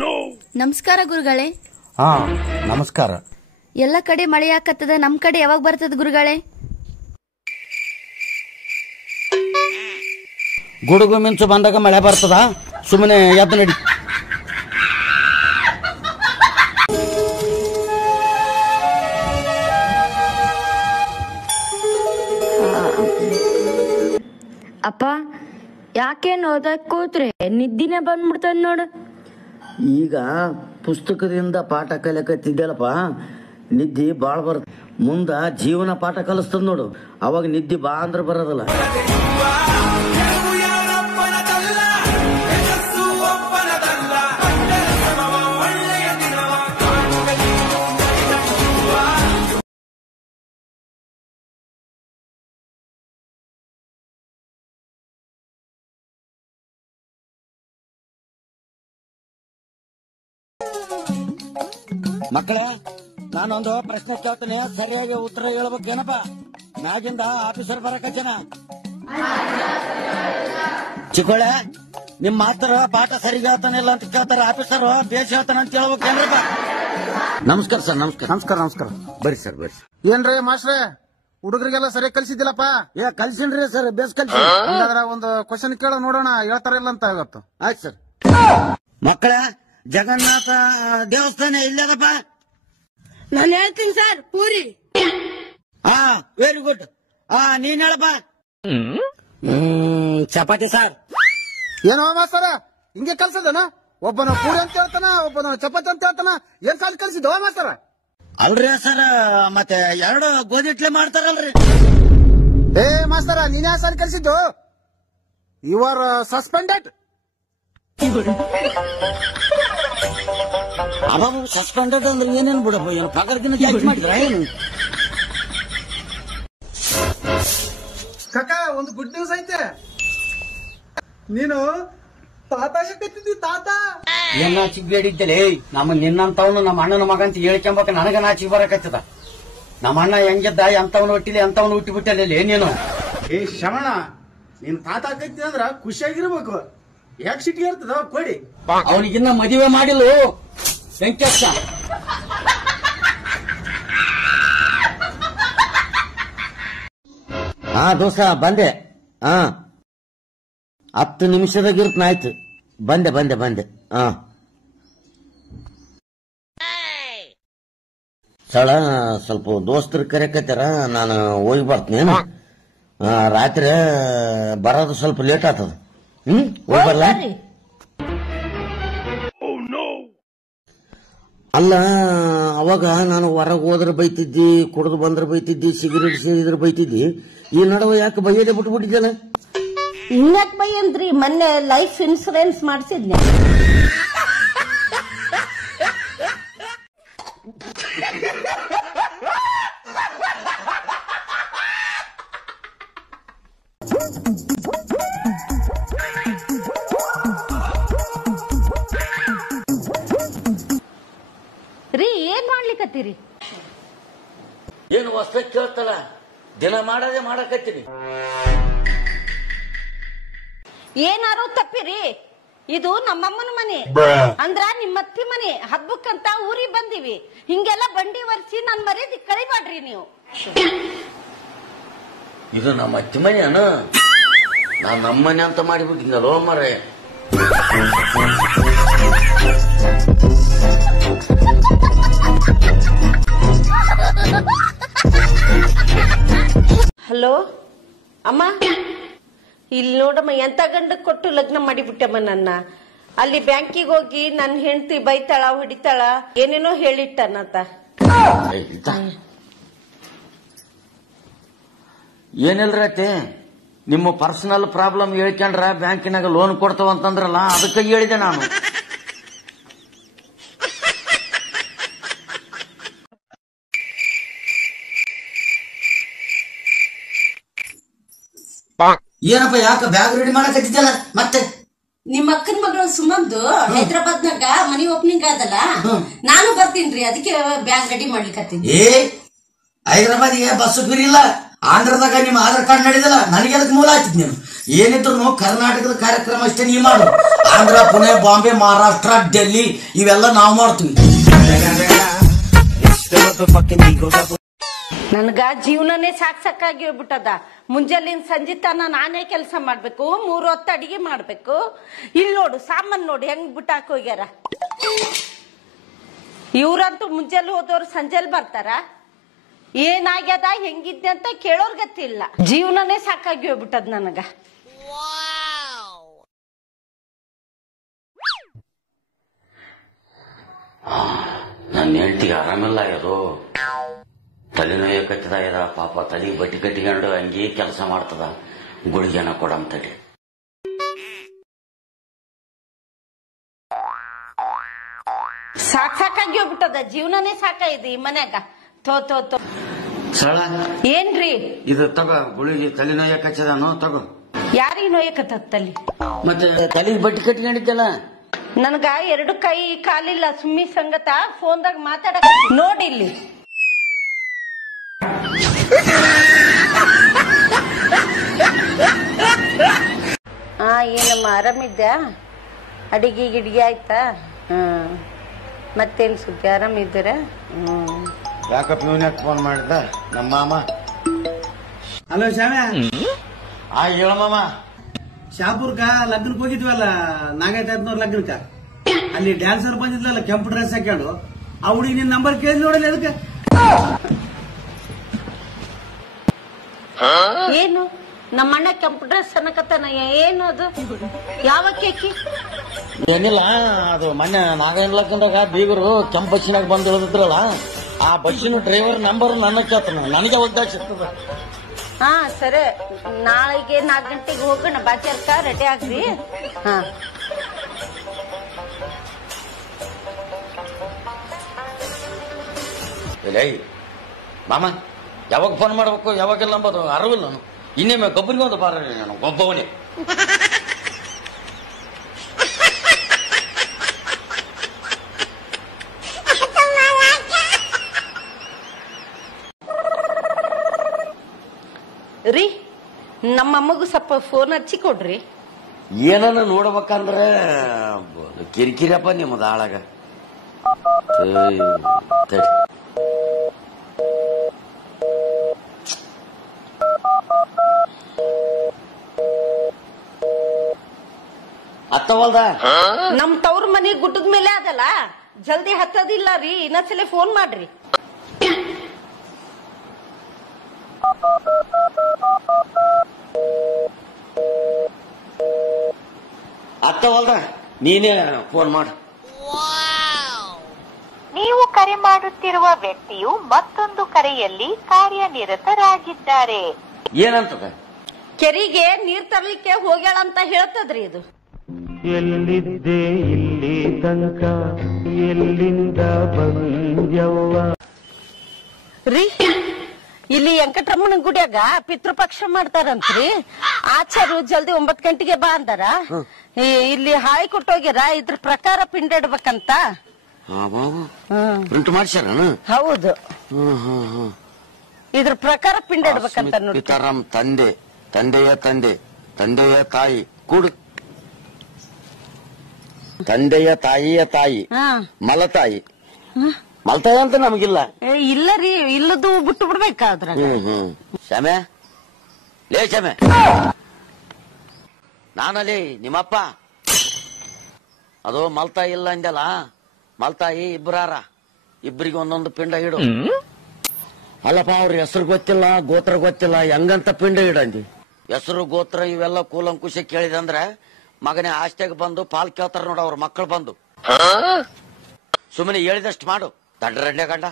ನಮಸ್ಕಾರ ಗುರುಗಳೇ. ಹಾ ನಮಸ್ಕಾರ. ಎಲ್ಲ ಕಡೆ ಮಳೆ ಆಕತ್ತದ, ನಮ್ ಕಡೆ ಯಾವಾಗ ಬರ್ತದ ಗುರುಗಳೇ? ಗುಡುಗು ಮಿಂಚು ಬಂದಾಗ ಮಳೆ ಬರ್ತದ, ಸುಮ್ಮನೆ ಎದ್ದು ನಡಿ. ಅಪ್ಪ ಯಾಕೇನು ಓದಕ್ ಕೂತ್ರೆ ನಿದ್ದಿನೇ ಬಂದ್ಬಿಡ್ತದ ನೋಡು. ಈಗ ಪುಸ್ತಕದಿಂದ ಪಾಠ ಕಲಿಯಕತ್ತಿದ್ದಲ್ಲಪ್ಪ, ನಿದ್ದೆ ಭಾಳ ಬರುತ್ತೆ. ಮುಂದ ಜೀವನ ಪಾಠ ಕಲಿಸ್ತದ ನೋಡು, ಅವಾಗ ನಿದ್ದೆ ಬಾ ಅಂದ್ರೆ ಬರೋದಲ್ಲ. ಮಕ್ಕಳೇ, ನಾನೊಂದು ಪ್ರಶ್ನೆ ಕೇಳ್ತೇನೆ, ಸರಿಯಾಗಿ ಉತ್ತರ ಹೇಳ್ಬೇಕೇನಪ್ಪ? ಮ್ಯಾಗಿಂದ ಆಫೀಸರ್ ಬರಕತ್ತೇನ? ಚಿಕ್ಕೋಳೆ, ನಿಮ್ ಮಾಸ್ತರ ಪಾಠ ಸರಿಗ ಹೇಳ್ತಾನಿಲ್ಲ ಅಂತ ಕೇಳ್ತಾರ, ಆಫೀಸರ್ ಬೇಸ್ ಹೇಳ್ತಾನ ಅಂತ ಹೇಳ್ಬೇಕೇನ್ರಪ್ಪ? ನಮಸ್ಕಾರ ಸರ್. ನಮಸ್ಕಾರ ನಮಸ್ಕಾರ ನಮಸ್ಕಾರ. ಬರ್ರಿ ಸರ್ ಬರ್ರಿ. ಏನ್ರಿ ಮಾಸ್ಟ್ರೆ, ಹುಡುಗರಿಗೆಲ್ಲ ಸರಿಯಾಗಿ ಕಲ್ಸಿದ್ದಿಲ್ಲಪ್ಪ? ಕಲ್ಸಿನ್ರಿ ಸರ್, ಬೇಸ್ ಕಲ್ಸಿ. ಹಂಗಾದ್ರೆ ಒಂದು ಕ್ವಶನ್ ಕೇಳ ನೋಡೋಣ, ಹೇಳ್ತಾರ ಇಲ್ಲ ಅಂತ ಇವತ್ತು. ಆಯ್ತು ಸರ್. ಮಕ್ಕಳ, ಜಗನ್ನಾಥ ದೇವಸ್ಥಾನ ಇಲ್ಲದಪ್ಪ? ನಾನು ಹೇಳ್ತೀನಿ ಸರ್, ಪೂರಿ. ಹಾ, ವೆರಿ ಗುಡ್. ನೀನ್ ಹೇಳಪ್ಪ. ಚಪಾತಿ ಸರ್. ಏನೋ ಮಾಸ್ತರ ಹಿಂಗೆ ಕಲ್ಸದನ? ಒಬ್ಬನ ಪೂರಿ ಅಂತ ಹೇಳ್ತಾನ, ಒಬ್ಬನ ಚಪಾತಿ ಅಂತ ಹೇಳ್ತಾನ. ಏನ್ ಸಾಲ ಕಲ್ಸಿದ್ವ ಮಾಸ್ತರ? ಅಲ್ರಿ ಸರ್, ಮತ್ತೆ ಎರಡು ಗೋಧಿ ಇಡ್ಲಿ ಮಾಡ್ತಾರಲ್ರಿ. ಏ ಮಾಸ್ತರ, ನೀನ್ ಯಾವ ಸಾಲ ಕಲ್ಸಿದ್ದು? You are suspended. ಅವಾಗ ಸಸ್ಪೆಂಡೆಡ್ ಅಂದ್ರೆ ಏನೇನು ಬಿಡಪ್ಪ, ಏನು ಪಗಾರಕ್ಕಿಂತ ಜಾಸ್ತಿ ಮಾಡಿದ್ರ ಏನು? ಕಾಕ, ಒಂದು ಗುಡ್ ನ್ಯೂಸ್ ಐತೆ. ನೀನು ತಾತ ಶಕ್ತಿದ್ದಿ. ತಾತ ಏನ್ ನಾಚಿಕ್ ಬೇಡಿದ್ದಲೇ? ನಮ್ಮ ನಿನ್ನಂತವನು ನಮ್ಮ ಅಣ್ಣನ ಮಗ ಅಂತ ಹೇಳ್ಕೊಂಬಕ ನನಗ ನಾಚಿಕ್ ಬರಕತ್ತದ. ನಮ್ಮ ಅಣ್ಣ ಹೆಂಗಿದ್ದ, ಎಂತವನು ಹುಟ್ಟಿಲಿ ಎಂತವನು ಹುಟ್ಟಿ ಬಿಟ್ಟಲ್ಲ ನೀನು. ಏ ಶ್ರವಣ, ನೀನ್ ತಾತ ಆಕೈತಿ ಅಂದ್ರ ಖುಷಿಯಾಗಿರ್ಬೇಕು. ಯಾಕೆ ಸಿಟ್ಟಿಗೆ ಇರ್ತದ ಕೊಡಿ. ಅವನಿಗಿನ್ನ ಮದುವೆ ಮಾಡಿಲ್ಲ ವೆಂಕಟೇಶ. ಹಾ ದೋಸ್ತ, ಬಂದೆ. 10 ನಿಮಿಷದಾಗಿರ್ತ. ಆಯ್ತು, ಬಂದೆ ಬಂದೆ ಬಂದೆ. ಸಳ ಸ್ವಲ್ಪ ದೋಸ್ತರು ಕರೆಕತ್ತಾರ, ನಾನು ಹೋಗಿ ಬರ್ತೇನೆ. ರಾತ್ರಿ ಬರೋದು ಸ್ವಲ್ಪ ಲೇಟ್ ಆಗ್ತದ. ಹೋಗಿ ಬರ್ಲ? ಅಲ್ಲ, ಅವಾಗ ನಾನು ಹೊರಗೆ ಹೋದ್ರೆ ಬೈತಿದ್ದಿ, ಕುಡಿದು ಬಂದ್ರೆ ಬೈತಿದ್ದಿ, ಸಿಗರೇಟ್ ಸೇರಿದ್ರೆ ಬೈತಿದ್ದಿ. ಈ ನಡುವೆ ಯಾಕೆ ಬೈಯದೆ ಬಿಟ್ಬಿಟ್ಟಿದ್ದಲ್ಲ? ಇನ್ಯಾಕ್ ಬೈ ಅಂದ್ರಿ? ಮೊನ್ನೆ ಲೈಫ್ ಇನ್ಸೂರೆನ್ಸ್ ಮಾಡಿಸಿದ್ನೆ. ರೀ, ಏನ್ ಮಾಡ್ಲಿಕತ್ತೀರಿ? ಏನು ಹೊಸ ಕೇಳ್ತಲ್ಲ, ದಿನ ಮಾಡದೆ ಮಾಡಕತ್ತೀನಿ. ಏನಾರು ತಪ್ಪಿರಿ, ಇದು ನಮ್ಮಮ್ಮನ ಮನೆ ಅಂದ್ರ ನಿಮ್ಮತ್ತಿ ಮನೆ. ಹಬ್ಬಕ್ಕಂತ ಊರಿಗೆ ಬಂದಿವಿ, ಹಿಂಗೆಲ್ಲ ಬಂಡಿ ವರ್ಸಿ ನನ್ ಮರ್ಯಾದೆ ಕಳಿಬಾಡ್ರಿ ನೀವು. ಇದು ನಮ್ಮ ಅತ್ತಿ ಮನೆ ಅನ? ನಾನ್ ನಮ್ಮನೆ ಅಂತ ಮಾಡಿಬಿಟ್ಟಿನಲ್ಲೋ ಮರೆ. ಹಲೋ ಅಮ್ಮ, ಇಲ್ಲಿ ನೋಡಮ್ಮ, ಎಂತ ಗಂಡ ಕೊಟ್ಟು ಲಗ್ನ ಮಾಡಿಬಿಟ್ಟಮ್ಮ ನನ್ನ. ಅಲ್ಲಿ ಬ್ಯಾಂಕಿಗೆ ಹೋಗಿ ನನ್ನ ಹೆಂಡತಿ ಬೈತಾಳ, ಹೊಡಿತಾಳ, ಏನೇನೋ ಹೇಳಿಟ್ಟನಂತ. ಏನಿಲ್ರತಿ, ನಿಮ್ಮ ಪರ್ಸನಲ್ ಪ್ರಾಬ್ಲಮ್ ಹೇಳ್ಕೊಂಡ್ರ ಬ್ಯಾಂಕಿನಾಗ ಲೋನ್ ಕೊಡ್ತಾವಂತಂದ್ರಲ್ಲ, ಅದಕ್ಕೆ ಹೇಳಿದೆ ನಾನು. ಏನಪ್ಪ, ಯಾಕೆ ಬ್ಯಾಗ್ ರೆಡಿ ಮಾಡಕತ್ತಿದ್ದಲ್ಲ ಮತ್ತೆ? ನಿಮ್ಮ ಅಕ್ಕನ ಮಗಳು ಸುಮಂದು ಹೈದರಾಬಾದ್ನಾಗ ಮನಿ ಓಪನಿಂಗ್ ಆದಲ್ಲ, ನಾನು ಬರ್ತೀನ್ರಿ, ಅದಕ್ಕೆ ಬ್ಯಾಗ್ ರೆಡಿ ಮಾಡ್ಲಿಕ್ಕತ್ತೀನಿ. ಹೈದರಾಬಾದಿಗೆ ಬಸ್ ಫ್ರೀ ಇಲ್ಲ, ಆಂಧ್ರದಾಗ ನಿಮ್ಮ ಆಧಾರ್ ಕಾರ್ಡ್ ನಡೆದಿಲ್ಲ, ನನಗೆ ಅದಕ್ಕೆ ಮೂಲ ಆಗ್ತಿದ್. ನೀನು ಏನಿದ್ರು ಕರ್ನಾಟಕದ ಕಾರ್ಯಕ್ರಮ ಅಷ್ಟೇ ನೀ ಮಾಡು, ಆಂಧ್ರ, ಪುಣೆ, ಬಾಂಬೆ, ಮಹಾರಾಷ್ಟ್ರ, ಡೆಲ್ಲಿ ಇವೆಲ್ಲ ನಾವು ಮಾಡ್ತೀವಿ. ನನ್ಗ ಜೀವನನೇ ಸಾಕಾಗಿ ಹೋಗ್ಬಿಟ್ಟದ. ಮುಂಜಾಲಿನ ಸಂಜೆ ತನ ನಾನೇ ಕೆಲಸ ಮಾಡ್ಬೇಕು, 3 ಹೊತ್ತು ಅಡಿಗೆ ಮಾಡ್ಬೇಕು. ಇಲ್ಲಿ ನೋಡು ಸಾಮಾನ್ ನೋಡಿ ಹೆಂಗ್ ಬಿಟ್ಟಾಕ್ ಹೋಗ್ಯಾರ. ಇವ್ರಂತೂ ಮುಂಜಾನೆ ಹೋದವ್ರು ಸಂಜೆಲ್ ಬರ್ತಾರ. ಏನಾಗ್ಯದ ಹೆಂಗಿದ್ದೆ ಅಂತ ಕೇಳೋರ್ ಗತ್ತಿಲ್ಲ. ಜೀವನನೇ ಸಾಕಾಗಿ ಹೋಗ್ಬಿಟ್ಟದ ನನಗ. ನನ್ನ ಹೆಂಡತಿಗೆ ಆರಾಮಿಲ್ಲ ಇದು, ತಲೆನೋಯ ಕತ್ತಿದ ಪಾಪ. ತಲೆ ಬಟ್ಟಿ ಕಟ್ಟಿಕೊಂಡು ಹಂಗೆ ಕೆಲಸ ಮಾಡ್ತದ. ಗುಳಿಗೆನ ಕೊಡಂತಡಿ. ಸಾಕಾಗಿ ಹೋಗ್ಬಿಟ್ಟದ. ಜೀವನನೇ ಸಾಕಾಗಿದೆ ಈ ಮನ್ಯಾಗ. ತೋ ಸಳ ಏನ್ರಿ ಇದು ತಗೋ, ಗುಳಿಗೆ ತಲೆನೋಯ ಕಚ್ಚದನು ತಗೋ. ಯಾರಿಗ ನೋಯಕತ್ತಲ್ಲಿ? ಮತ್ತೆ ತಲೆಗೆ ಬಟ್ಟಿ ಕಟ್ಕೊಂಡಿದ್ದಲ್ಲ. ನನ್ಗ 2 ಕೈ ಕಾಲಿಲ್ಲ. ಸುಮ್ಮಿ ಸಂಗತ ಫೋನ್ದಾಗ ಮಾತಾಡ ನೋಡಿಲ್ಲಿ. ಏನಮ್ಮ ಆರಾಮಿದ್ಯಾ? ಅಡಿಗೆ ಗಿಡಿಗೆ ಆಯ್ತಾ? ಮತ್ತೇನ್ ಸುದ್ದಿ? ಆರಾಮಿದ್ದೀರ? ಯಾಕಪ್ಪ ಇವನ್ಯಾಕೆ ಫೋನ್ ಮಾಡಿದ ನಮ್ಮ ಮಾಮ? ಹಲೋ ಶ್ಯಾಮ್ಯ, ಹೇಳ ಮಾಮ. ಶಾಪುರ್ಕ ಲಗ್ನಕ್ಕೆ ಹೋಗಿದ್ವಲ್ಲ, ನಾಗೈತಾಯ್ತನವ್ರ ಲಗ್ನಕ್ಕ. ಅಲ್ಲಿ ಡ್ಯಾನ್ಸರ್ ಬಂದಿದ್ಲಲ್ಲ ಕೆಂಪು ಡ್ರೆಸ್ ಹಾಕೊಂಡು, ಆ ಹುಡುಗಿ ನಿನ್ ನಂಬರ್ ಕೇಳಿ ನೋಡಲ್ಲ ಅದಕ್ಕೆ. ಏನು ನಮ್ಮ ಅಣ್ಣ ಕೆಂಪು ಡ್ರೆಸ್ ಅನ್ನಕತ್ತಾನ? ಏನು ಅದು? ಯಾವ ಕೇಕಿ? ಏನಿಲ್ಲ, ಅದು ಮೊನ್ನೆ ನಾಗೇಂದ್ರದಾಗ ಬೀಗರು ಕೆಂಪು ಬಸ್ಸಿನಾಗ ಬಂದು ಇಳಿದಿದ್ರಲ್ಲ, ಆ ಬಸ್ಸಿನ ಡ್ರೈವರ್ ನಂಬರ್ ನನ್ನ ಕೇಳ್ತಾನ. ನನಗೆ ಒದ್ದಾಗಿ ಸಿಗ್ತದ. ಹಾ ಸರಿ, ನಾಳೆಗೆ 4 ಗಂಟೆಗೆ ಹೋಗೋಣ. ಬಾಚಾರ್ಕ ರೆಡಿ ಆಗ್ರಿ. ಹಾ ಮಾಮ, ಯಾವಾಗ ಫೋನ್ ಮಾಡ್ಬೇಕು ಯಾವಾಗೆಲ್ಲ ಅಂಬೋದು ಅರಿವಿಲ್ಲ. ನಾನು ಇನ್ನೇಮೆ ಗೊಬ್ಬರಿಗೆ ಒಂದು ಬಾರ, ನಾನು ಗೊಬ್ಬವನೇ. ರೀ, ನಮ್ಮಮ್ಮಗೂ ಸ್ವಲ್ಪ ಫೋನ್ ಹಚ್ಚಿ ಕೊಡ್ರಿ. ಏನನ್ನ ನೋಡ್ಬೇಕಂದ್ರೆ ಕಿರಿಕಿರಿಯಪ್ಪ ನಿಮ್ಮದ ಆಳಾಗ. ಹತ್ತವಲ್ದ? ನಮ್ ತವ್ರ ಮನಿ ಗುಡ್ಡದ ಮೇಲೆ ಅದಲ್ಲ, ಜಲ್ದಿ ಹತ್ತದಿಲ್ಲ ರೀ. ಇನ್ನೊಂದ್ಸಲ ಫೋನ್ ಮಾಡ್ರಿ. ಹತ್ತವಲ್ದ? ನೀನೇ ಫೋನ್ ಮಾಡು. ನೀವು ಕರೆ ಮಾಡುತ್ತಿರುವ ವ್ಯಕ್ತಿಯು ಮತ್ತೊಂದು ಕರೆಯಲ್ಲಿ ಕಾರ್ಯನಿರತರಾಗಿದ್ದಾರೆ. ಏನಂತದ? ಕೆರಿಗೆ ನೀರ್ ತರ್ಲಿಕ್ಕೆ ಹೋಗ್ಯಾಳಂತ ಹೇಳ್ತದ್ರಿ ಇದು. ಎಲ್ಲಿದ್ದೆ ಇಲ್ಲಿ ತನಕ, ಎಲ್ಲಿಂದ ಬಂದ್ಯವ್ವ? ರೀ, ಇಲ್ಲಿ ವೆಂಕಟರಮಣ ಗುಡಿಯಾಗ ಪಿತೃಪಕ್ಷ ಮಾಡ್ತಾರಂತ್ರಿ. ಆಚಾರ್ಯ ಜಲ್ದಿ 9 ಗಂಟೆಗೆ ಬಾ ಅಂದಾರ. ಇಲ್ಲಿ ಹಾಯಿ ಕೊಟ್ಟೋಗ್ಯಾರ. ಇದ್ರ ಪ್ರಕಾರ ಪಿಂಡ ಇಡ್ಬೇಕಂತ. ಪ್ರಿಂಟ್ ಮಾಡ್ಸ್ಯಾರ? ಹೌದು, ಇದ್ರ ಪ್ರಕಾರ ಪಿಂಡ ಇಡ್ಬೇಕಂತ ನೋಡಿ. ಪಿತಾರಾಮ್ ತಂದೆ, ತಂದೆಯ ತಂದೆ, ತಂದೆಯ ತಾಯಿ ಕೂಡು. ತಂದೆಯ ತಾಯಿಯ ತಾಯಿ ಮಲತಾಯಿ. ಮಲ್ತಾಯಿ ಅಂತ ನಮಗಿಲ್ಲ. ಇಲ್ಲ ರೀ, ಇಲ್ಲದು ಬಿಟ್ಟು ಬಿಡ್ಬೇಕಾದ್ರ. ಶ್ಯಾಮೆ, ಲೇ ಶ್ಯಾಮೆ, ನಾನಲ್ಲಿ ನಿಮ್ಮಪ್ಪ. ಅದು ಮಲ್ತಾಯಿ ಇಲ್ಲ ಅಂದಲ್ಲ, ಮಲ್ತಾಯಿ ಇಬ್ಬರಾರ. ಇಬ್ಬರಿಗೆ ಒಂದೊಂದು ಪಿಂಡ ಇಡು. ಅಲ್ಲಪ್ಪ, ಅವ್ರ ಹೆಸರು ಗೊತ್ತಿಲ್ಲ, ಗೋತ್ರ ಗೊತ್ತಿಲ್ಲ, ಹೆಂಗಂತ ಪಿಂಡ ಇಡಂದಿ? ಹೆಸರು ಗೋತ್ರ ಇವೆಲ್ಲ ಕೂಲಂಕುಶ ಕೇಳಿದಂದ್ರೆ ಮಗನೇ ಆಸ್ತಿಯಾಗ ಬಂದು ಪಾಲ್ ಕೇಳ್ತಾರ ನೋಡ ಅವ್ರ ಮಕ್ಕಳು ಬಂದು. ಸುಮ್ಮನೆ ಹೇಳಿದಷ್ಟು ಮಾಡು. ದಂಡ್ರಡ್ಲೆ ಗಂಡ.